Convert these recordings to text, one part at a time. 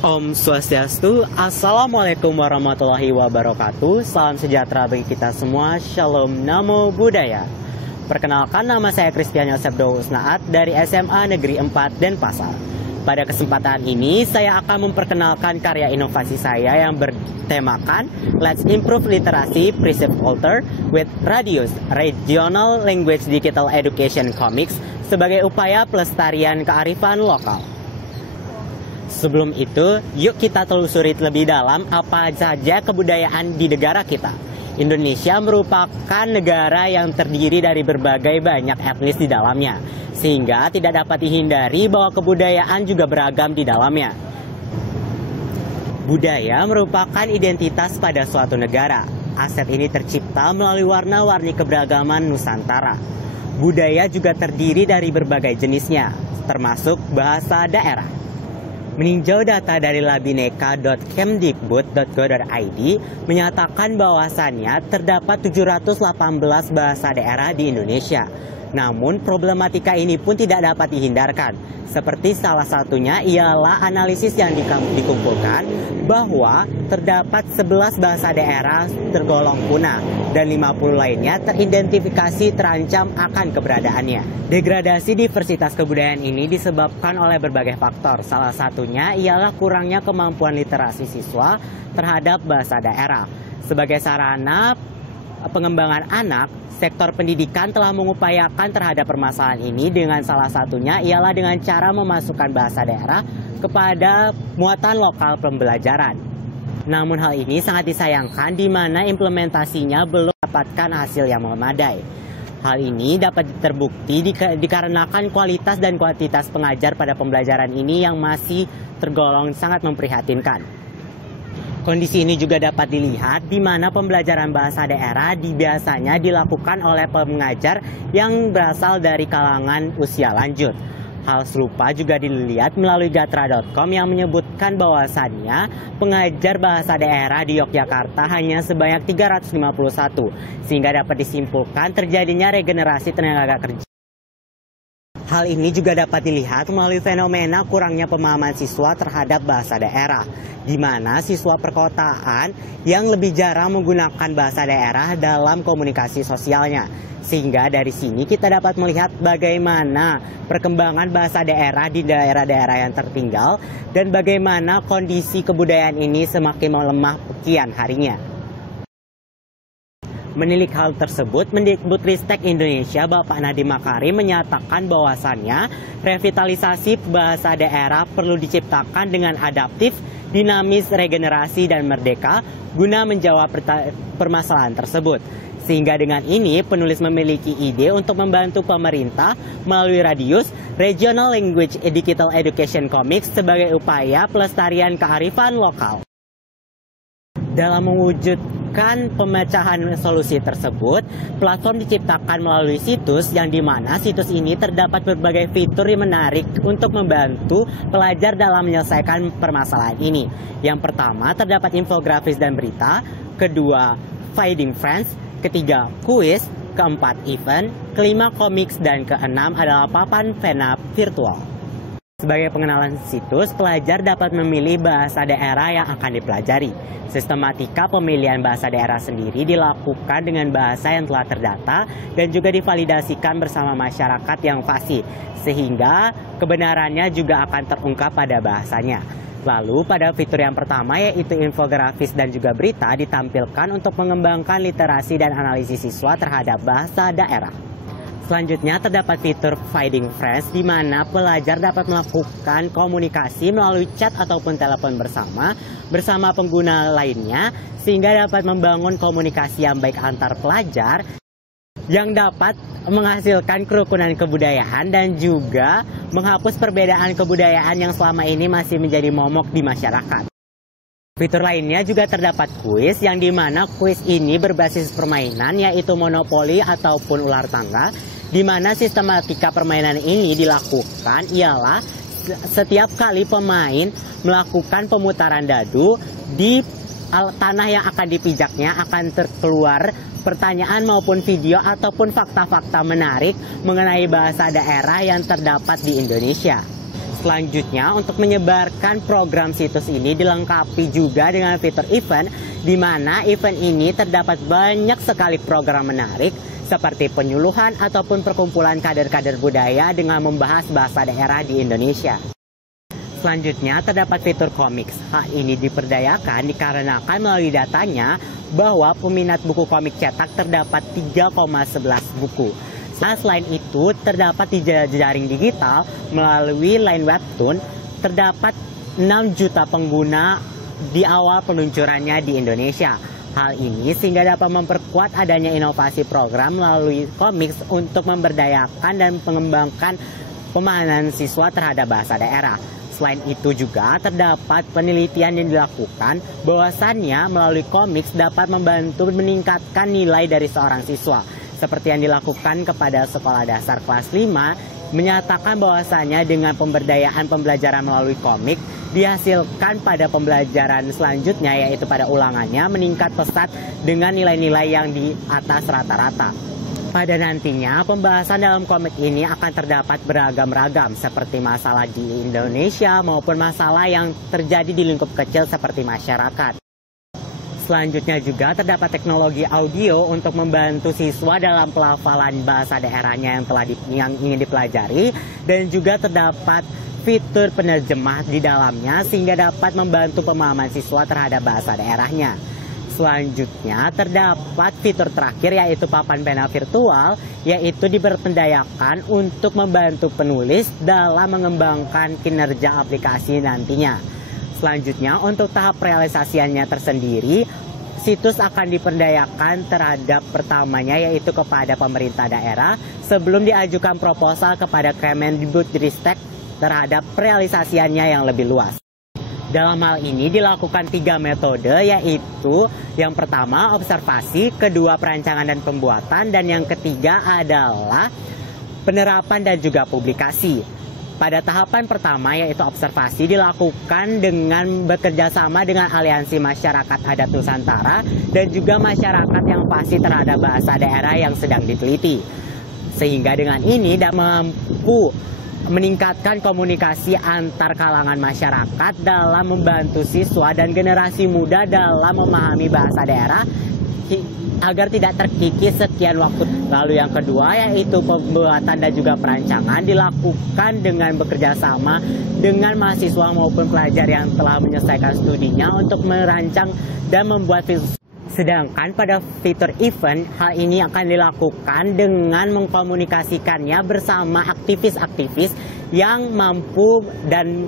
Om Swastiastu, Assalamualaikum warahmatullahi wabarakatuh. Salam sejahtera bagi kita semua. Shalom, Namo Buddhaya. Perkenalkan, nama saya Christian Yosef Usnaat dari SMA Negeri 4 Denpasar. Pada kesempatan ini, saya akan memperkenalkan karya inovasi saya yang bertemakan Let's Improve Literacy Preserve Culture with Radius Regional Language Digital Education Comics sebagai upaya pelestarian kearifan lokal. Sebelum itu, yuk kita telusuri lebih dalam apa saja kebudayaan di negara kita. Indonesia merupakan negara yang terdiri dari berbagai banyak etnis di dalamnya, sehingga tidak dapat dihindari bahwa kebudayaan juga beragam di dalamnya. Budaya merupakan identitas pada suatu negara. Aset ini tercipta melalui warna-warni keberagaman Nusantara. Budaya juga terdiri dari berbagai jenisnya, termasuk bahasa daerah. Meninjau data dari labineka.kemdikbud.go.id menyatakan bahwasannya terdapat 718 bahasa daerah di Indonesia. Namun problematika ini pun tidak dapat dihindarkan. Seperti salah satunya ialah analisis yang dikumpulkan bahwa terdapat 11 bahasa daerah tergolong punah dan 50 lainnya teridentifikasi terancam akan keberadaannya. Degradasi diversitas kebudayaan ini disebabkan oleh berbagai faktor. Salah satunya ialah kurangnya kemampuan literasi siswa terhadap bahasa daerah. Sebagai sarana pengembangan anak, sektor pendidikan telah mengupayakan terhadap permasalahan ini dengan salah satunya ialah dengan cara memasukkan bahasa daerah kepada muatan lokal pembelajaran. Namun hal ini sangat disayangkan di mana implementasinya belum mendapatkan hasil yang memadai. Hal ini dapat terbukti dikarenakan kualitas dan kuantitas pengajar pada pembelajaran ini yang masih tergolong sangat memprihatinkan. Kondisi ini juga dapat dilihat di mana pembelajaran bahasa daerah biasanya dilakukan oleh pengajar yang berasal dari kalangan usia lanjut. Hal serupa juga dilihat melalui gatra.com yang menyebutkan bahwasannya pengajar bahasa daerah di Yogyakarta hanya sebanyak 351, sehingga dapat disimpulkan terjadinya regenerasi tenaga kerja. Hal ini juga dapat dilihat melalui fenomena kurangnya pemahaman siswa terhadap bahasa daerah, di mana siswa perkotaan yang lebih jarang menggunakan bahasa daerah dalam komunikasi sosialnya. Sehingga dari sini kita dapat melihat bagaimana perkembangan bahasa daerah di daerah-daerah yang tertinggal dan bagaimana kondisi kebudayaan ini semakin melemah kian harinya. Menilik hal tersebut, Mendikbudristek Indonesia Bapak Nadiem Makarim menyatakan bahwasannya revitalisasi bahasa daerah perlu diciptakan dengan adaptif, dinamis, regenerasi, dan merdeka guna menjawab permasalahan tersebut. Sehingga dengan ini penulis memiliki ide untuk membantu pemerintah melalui Radius Regional Language Digital Education Comics sebagai upaya pelestarian kearifan lokal. Dalam mewujudkan pemecahan solusi tersebut, platform diciptakan melalui situs yang dimana situs ini terdapat berbagai fitur yang menarik untuk membantu pelajar dalam menyelesaikan permasalahan ini. Yang pertama, terdapat infografis dan berita. Kedua, Finding Friends. Ketiga, kuis. Keempat, event. Kelima, komiks. Dan keenam adalah papan pena virtual. Sebagai pengenalan situs, pelajar dapat memilih bahasa daerah yang akan dipelajari. Sistematika pemilihan bahasa daerah sendiri dilakukan dengan bahasa yang telah terdata dan juga divalidasikan bersama masyarakat yang fasih, sehingga kebenarannya juga akan terungkap pada bahasanya. Lalu pada fitur yang pertama yaitu infografis dan juga berita ditampilkan untuk mengembangkan literasi dan analisis siswa terhadap bahasa daerah. Selanjutnya terdapat fitur Finding Friends di mana pelajar dapat melakukan komunikasi melalui chat ataupun telepon bersama pengguna lainnya sehingga dapat membangun komunikasi yang baik antar pelajar yang dapat menghasilkan kerukunan kebudayaan dan juga menghapus perbedaan kebudayaan yang selama ini masih menjadi momok di masyarakat. Fitur lainnya juga terdapat kuis yang dimana kuis ini berbasis permainan yaitu monopoli ataupun ular tangga, di mana sistematika permainan ini dilakukan ialah setiap kali pemain melakukan pemutaran dadu di tanah yang akan dipijaknya akan terkeluar pertanyaan maupun video ataupun fakta-fakta menarik mengenai bahasa daerah yang terdapat di Indonesia. Selanjutnya, untuk menyebarkan program situs ini dilengkapi juga dengan fitur event, di mana event ini terdapat banyak sekali program menarik seperti penyuluhan ataupun perkumpulan kader-kader budaya dengan membahas bahasa daerah di Indonesia. Selanjutnya, terdapat fitur komiks. Hal ini diperdayakan dikarenakan melalui datanya bahwa peminat buku komik cetak terdapat 3,11 buku. Selain itu, terdapat di jaring digital melalui Line Webtoon, terdapat 6 juta pengguna di awal peluncurannya di Indonesia. Hal ini sehingga dapat memperkuat adanya inovasi program melalui komiks untuk memberdayakan dan mengembangkan pemahaman siswa terhadap bahasa daerah. Selain itu juga terdapat penelitian yang dilakukan bahwasannya melalui komiks dapat membantu meningkatkan nilai dari seorang siswa. Seperti yang dilakukan kepada sekolah dasar kelas 5, menyatakan bahwasannya dengan pemberdayaan pembelajaran melalui komik dihasilkan pada pembelajaran selanjutnya, yaitu pada ulangannya meningkat pesat dengan nilai-nilai yang di atas rata-rata. Pada nantinya, pembahasan dalam komik ini akan terdapat beragam-ragam seperti masalah di Indonesia maupun masalah yang terjadi di lingkup kecil seperti masyarakat. Selanjutnya juga terdapat teknologi audio untuk membantu siswa dalam pelafalan bahasa daerahnya yang ingin dipelajari, dan juga terdapat fitur penerjemah di dalamnya sehingga dapat membantu pemahaman siswa terhadap bahasa daerahnya. Selanjutnya terdapat fitur terakhir yaitu papan pena virtual, yaitu diperpendayakan untuk membantu penulis dalam mengembangkan kinerja aplikasi nantinya. Selanjutnya untuk tahap realisasiannya tersendiri, situs akan diperdayakan terhadap pertamanya yaitu kepada pemerintah daerah sebelum diajukan proposal kepada Kemendikbudristek terhadap realisasiannya yang lebih luas. Dalam hal ini dilakukan 3 metode, yaitu yang pertama observasi, kedua perancangan dan pembuatan, dan yang ketiga adalah penerapan dan juga publikasi. Pada tahapan pertama yaitu observasi dilakukan dengan bekerja sama dengan Aliansi Masyarakat Adat Nusantara dan juga masyarakat yang pasti terhadap bahasa daerah yang sedang diteliti. Sehingga dengan ini dapat mampu meningkatkan komunikasi antar kalangan masyarakat dalam membantu siswa dan generasi muda dalam memahami bahasa daerah agar tidak terkikis sekian waktu. Lalu yang kedua yaitu pembuatan dan juga perancangan dilakukan dengan bekerja sama dengan mahasiswa maupun pelajar yang telah menyelesaikan studinya untuk merancang dan membuat fitur. Sedangkan pada fitur event, hal ini akan dilakukan dengan mengkomunikasikannya bersama aktivis-aktivis yang mampu dan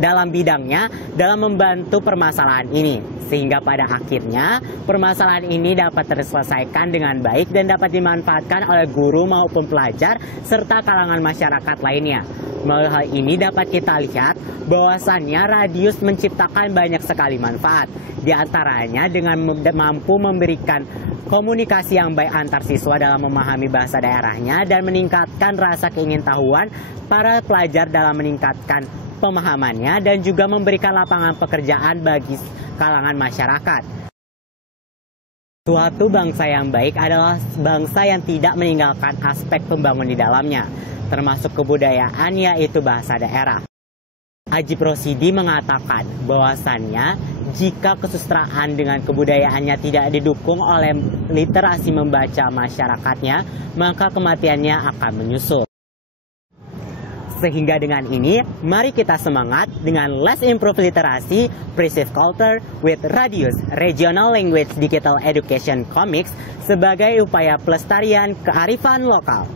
dalam bidangnya dalam membantu permasalahan ini. Sehingga pada akhirnya permasalahan ini dapat terselesaikan dengan baik dan dapat dimanfaatkan oleh guru maupun pelajar serta kalangan masyarakat lainnya. Melalui hal ini dapat kita lihat bahwasannya Radius menciptakan banyak sekali manfaat. Di antaranya dengan mampu memberikan komunikasi yang baik antar siswa dalam memahami bahasa daerahnya dan meningkatkan rasa keingintahuan para pelajar dalam meningkatkan pemahamannya dan juga memberikan lapangan pekerjaan bagi kalangan masyarakat. Suatu bangsa yang baik adalah bangsa yang tidak meninggalkan aspek pembangun di dalamnya, termasuk kebudayaan yaitu bahasa daerah. Ajib Rosidi mengatakan bahwasannya jika kesusastraan dengan kebudayaannya tidak didukung oleh literasi membaca masyarakatnya, maka kematiannya akan menyusul. Sehingga dengan ini, mari kita semangat dengan Let's Improve Literasi, Preserve Culture with Radius Regional Language Digital Education Comics sebagai upaya pelestarian kearifan lokal.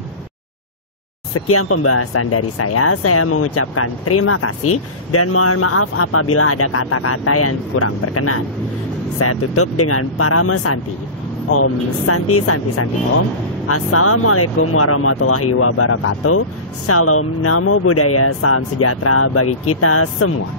Sekian pembahasan dari saya mengucapkan terima kasih dan mohon maaf apabila ada kata-kata yang kurang berkenan. Saya tutup dengan Parama Santi. Om Santi Santi Santi Om. Assalamualaikum warahmatullahi wabarakatuh. Salam, namo buddhaya, salam sejahtera bagi kita semua.